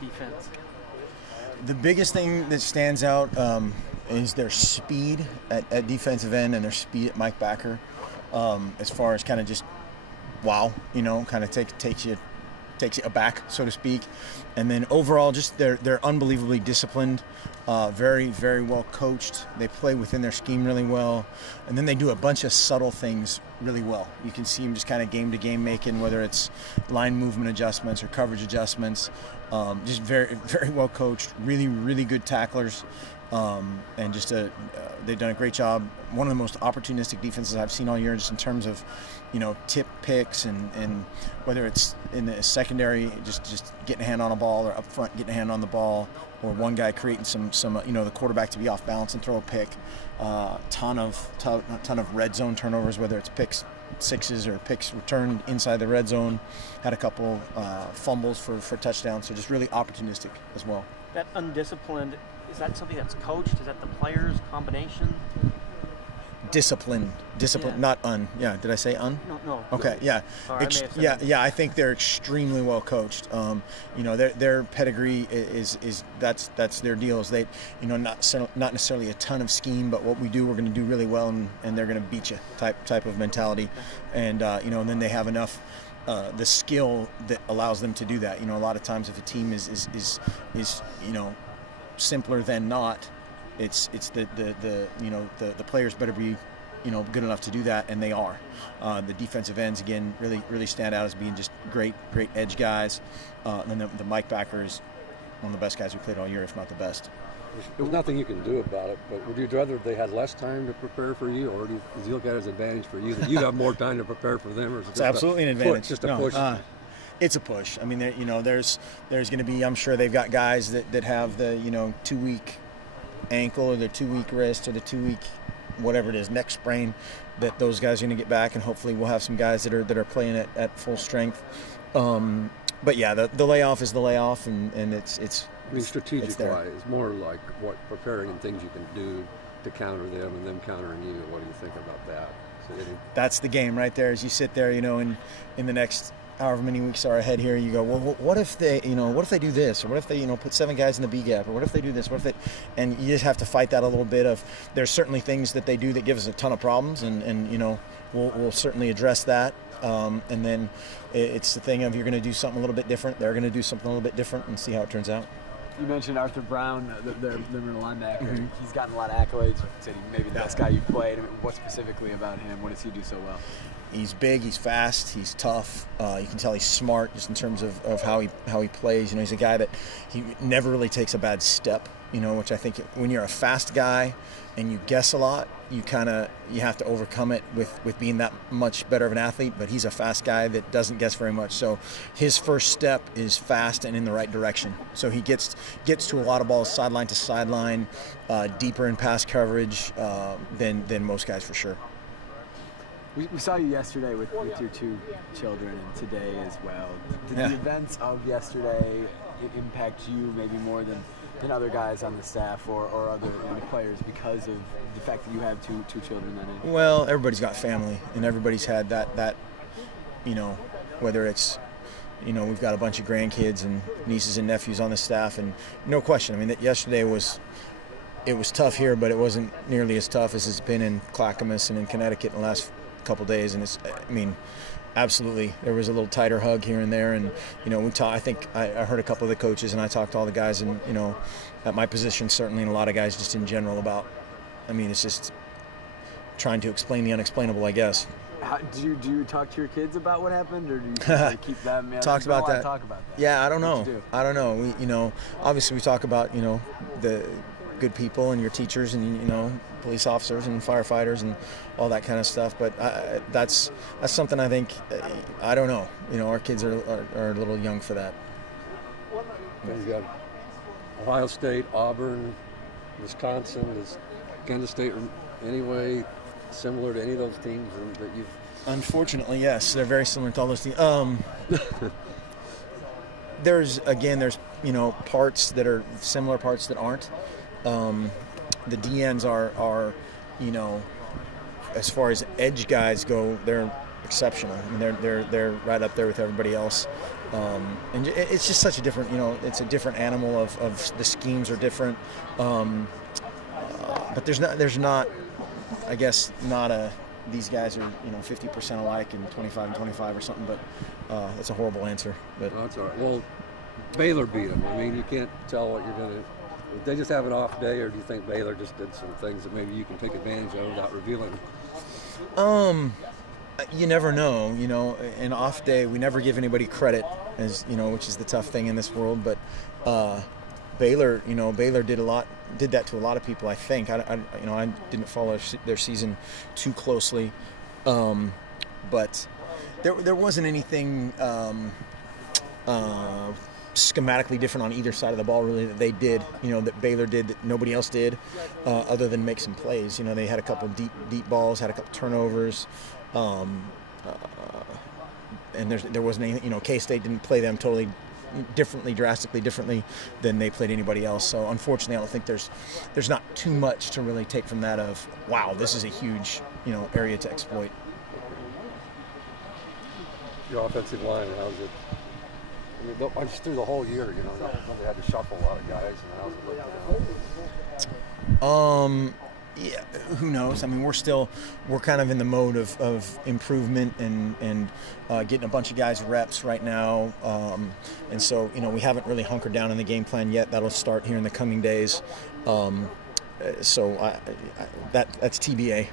defense? The biggest thing that stands out is their speed at defensive end and their speed at Mike Backer. As far as kind of just wow, kind of takes you aback, so to speak. And then overall, just they're unbelievably disciplined, very, very well coached. They play within their scheme really well, and then they do a bunch of subtle things really well. You can see them just kind of game to game making, whether it's line movement adjustments or coverage adjustments. Just very, very well coached. Really, really good tacklers. And just they've done a great job. One of the most opportunistic defenses I've seen all year, just in terms of, tip picks and whether it's in the secondary, just getting a hand on a ball, or up front getting a hand on the ball, or one guy creating some the quarterback to be off balance and throw a pick. Ton of red zone turnovers, whether it's picks sixes or picks returned inside the red zone. Had a couple fumbles for touchdowns. So just really opportunistic as well. That undisciplined. Is that something that's coached? Is that the players' combination? Discipline, Yeah. not un. Yeah, did I say un? No. Okay, yeah. Sorry, I may have said Yeah, I think they're extremely well coached. Their pedigree is that's their deal. Is they, not necessarily a ton of scheme, but what we do, we're going to do really well, and they're going to beat you type of mentality. And and then they have enough the skill that allows them to do that. A lot of times if a team is simpler than not, it's the players better be good enough to do that, and they are. The defensive ends again really stand out as being just great edge guys. And then the Mike Backer is one of the best guys we played all year, if not the best. There's nothing you can do about it, but would you rather they had less time to prepare for you, or do you look at it as an advantage for you that you have more time to prepare for them? Or is it It's absolutely an advantage. Just a push. It's a push. I mean, there's going to be, I'm sure they've got guys that have the 2-week ankle, or the 2-week wrist, or the 2-week whatever it is, neck sprain, that those guys are going to get back, and hopefully we'll have some guys that are playing at full strength. But yeah, the layoff is the layoff, and it's. I mean, strategic-wise, it's more like what preparing and things you can do to counter them and them countering you. What do you think about that? That's the game right there. As you sit there, in the next however many weeks are ahead here, you go, well, what if they do this, or what if they, put 7 guys in the B gap, or what if they do this, and you just have to fight that a little bit of, there's certainly things that they do that give us a ton of problems, and we'll certainly address that. And then it's the thing of, you're going to do something a little bit different, they're going to do something a little bit different, and see how it turns out. You mentioned Arthur Brown, the middle linebacker. Mm-hmm. He's gotten a lot of accolades. You said he maybe the best guy you've played. I mean, what specifically about him? What does he do so well? He's big, he's fast, he's tough. You can tell he's smart, just in terms of how he plays. He's a guy that he never really takes a bad step. Which I think, when you're a fast guy and you guess a lot, you have to overcome it with being that much better of an athlete. But he's a fast guy that doesn't guess very much. So his first step is fast and in the right direction. So he gets to a lot of balls sideline to sideline, deeper in pass coverage than most guys, for sure. We saw you yesterday with your 2 children, and today as well. Did the events of yesterday impact you maybe more than other guys on the staff or other players, because of the fact that you have two children? Well, everybody's got family, and everybody's had that whether it's we've got a bunch of grandkids and nieces and nephews on the staff, and no question. I mean, that yesterday was tough here, but it wasn't nearly as tough as it's been in Clackamas and in Connecticut in the last couple days. And absolutely, there was a little tighter hug here and there, and we talked. I think I heard a couple of the coaches, and I talked to all the guys, and at my position certainly, and a lot of guys just in general, about. It's just trying to explain the unexplainable, I guess. Do you talk to your kids about what happened, or do you keep them? Talk about that. Talk about that. Yeah, I don't know. We obviously we talk about the good people and your teachers and police officers and firefighters and all that kind of stuff, but that's something I think I don't know. Our kids are a little young for that. You've got Ohio State, Auburn, Wisconsin. Is Kansas State any way similar to any of those teams that you've? Unfortunately, yes, they're very similar to all those teams. There's parts that are similar, parts that aren't. The DNs are as far as edge guys go, they're exceptional. They're right up there with everybody else. And it's just such a different, it's a different animal of the schemes are different. But there's not, I guess, not these guys are, 50% alike and 25 and 25 or something, but that's a horrible answer. But No, that's all right. Well, Baylor beat them. I mean, you can't tell what you're going to. Did they just have an off day, or do you think Baylor just did some things that maybe you can take advantage of without revealing them? You never know, an off day, we never give anybody credit, as which is the tough thing in this world, but Baylor did that to a lot of people, I think. I didn't follow their season too closely, but there wasn't anything schematically different on either side of the ball, really, that they did, that Baylor did that nobody else did, other than make some plays. They had a couple deep balls, had a couple turnovers, and there wasn't anything. K-State didn't play them totally drastically differently than they played anybody else. So unfortunately, I don't think there's not too much to really take from that of, wow, this is a huge area to exploit. Your offensive line, how's it? I mean, just through the whole year, they had to shuffle a lot of guys, and how's it look? Yeah, who knows? I mean, we're kind of in the mode of improvement and getting a bunch of guys reps right now. And so, we haven't really hunkered down in the game plan yet. That'll start here in the coming days. So that's TBA.